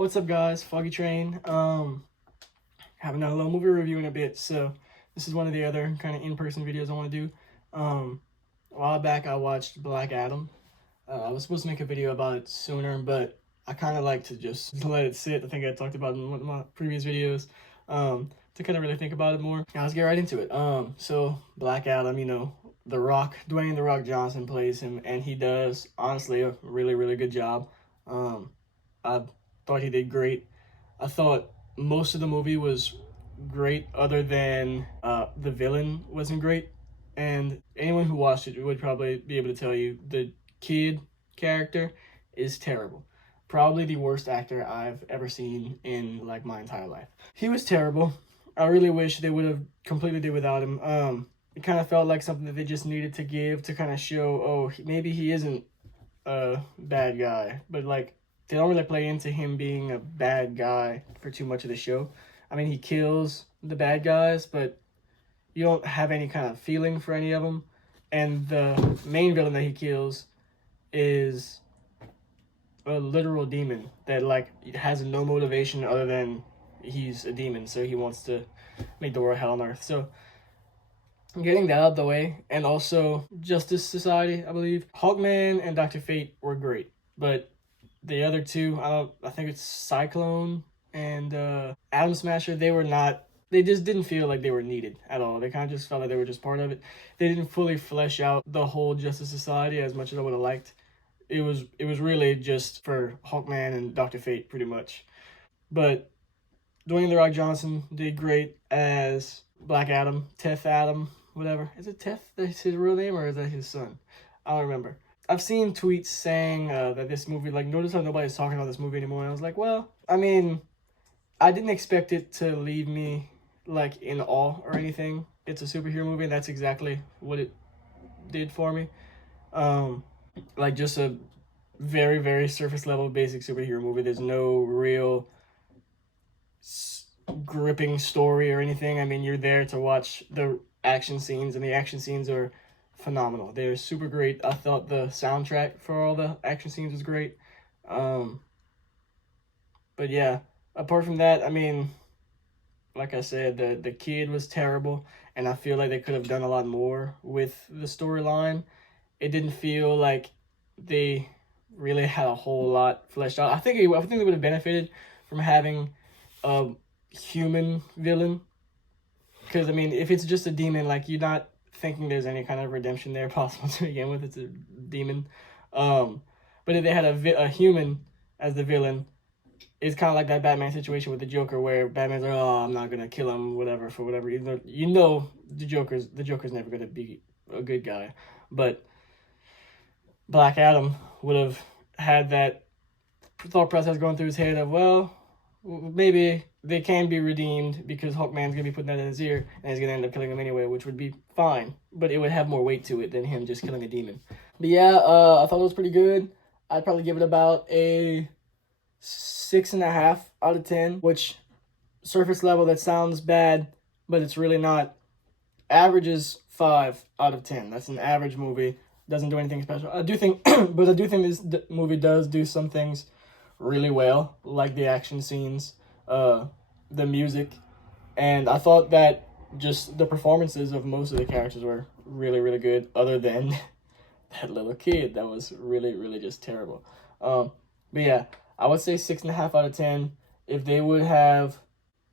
What's up, guys? Foggy Train. Having a little movie review in a bit, so this is one of the other kind of in-person videos I want to do. A while back I watched Black Adam. I was supposed to make a video about it sooner, but I kind of like to just let it sit. I think I talked about it in one of my previous videos, to kind of really think about it more. Now let's get right into it. So Black Adam, The Rock, Dwayne "The Rock" Johnson plays him, and he does honestly a really, really good job. I thought he did great. I thought most of the movie was great, other than the villain wasn't great. And anyone who watched it would probably be able to tell you the kid character is terrible. Probably the worst actor I've ever seen in like my entire life. He was terrible. I really wish they would have completely did without him. It kind of felt like something that they just needed to give to kind of show, oh, maybe he isn't a bad guy, but like they don't really play into him being a bad guy for too much of the show. I mean, he kills the bad guys, but you don't have any kind of feeling for any of them. And the main villain that he kills is a literal demon that like has no motivation other than he's a demon, so he wants to make the world hell on earth. So getting that out of the way, and also Justice Society, I believe. Hawkman and Dr. Fate were great, but the other two, I think it's Cyclone and Atom Smasher, they just didn't feel like they were needed at all. They kind of just felt like they were just part of it. They didn't fully flesh out the whole Justice Society as much as I would have liked. It was really just for Hawkman and Dr. Fate, pretty much. But Dwayne "The Rock" Johnson did great as Black Adam, Teth Adam, whatever. Is it Teth? That's his real name, or is that his son? I don't remember. I've seen tweets saying that this movie, like, notice how nobody's talking about this movie anymore. And I was like, well, I mean, I didn't expect it to leave me, like, in awe or anything. It's a superhero movie, and that's exactly what it did for me. Like, just a very, very surface level basic superhero movie. There's no real gripping story or anything. I mean, you're there to watch the action scenes, and the action scenes are phenomenal. They're super great. I thought the soundtrack for all the action scenes was great. But yeah, apart from that, I mean, like I said, the kid was terrible, and I feel like they could have done a lot more with the storyline. It didn't feel like they really had a whole lot fleshed out. I think they would have benefited from having a human villain, because I mean, if it's just a demon, like, you're not thinking there's any kind of redemption there possible to begin with. It's a demon. But if they had a human as the villain, it's kind of like that Batman situation with the Joker, where Batman's like, oh, I'm not gonna kill him, whatever, for whatever reason. The Joker's never gonna be a good guy. But Black Adam would have had that thought process going through his head of, well, maybe they can be redeemed because Hawkman's gonna be putting that in his ear, and he's gonna end up killing him anyway, which would be fine, but it would have more weight to it than him just killing a demon. But yeah, I thought it was pretty good. I'd probably give it about a 6.5 out of 10, which, surface level, that sounds bad, but it's really not. Average is 5 out of 10. That's an average movie. Doesn't do anything special. I do think, but I do think this movie does do some things really well, like the action scenes, the music, and I thought that just the performances of most of the characters were really, really good, other than that little kid that was really, really just terrible. But yeah, I would say 6.5 out of 10. If they would have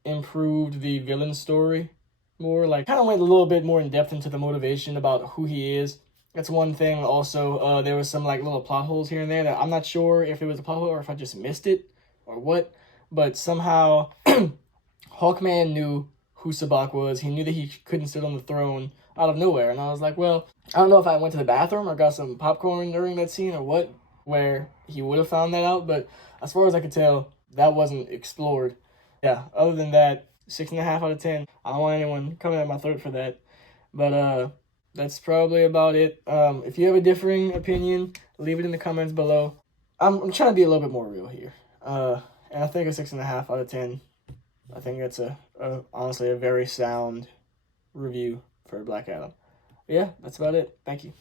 improved the villain story more, like kind of went a little bit more in depth into the motivation about who he is. That's one thing. Also, there was some like little plot holes here and there that I'm not sure if it was a plot hole or if I just missed it or what. But somehow Hawkman knew who Sabak was. He knew that he couldn't sit on the throne out of nowhere. And I was like, well, I don't know if I went to the bathroom or got some popcorn during that scene or what, where he would have found that out. But as far as I could tell, that wasn't explored. Yeah, other than that, 6.5 out of 10. I don't want anyone coming at my throat for that. But that's probably about it. If you have a differing opinion, leave it in the comments below. I'm trying to be a little bit more real here. And I think a 6.5 out of 10. I think that's honestly a very sound review for Black Adam. But yeah, that's about it. Thank you.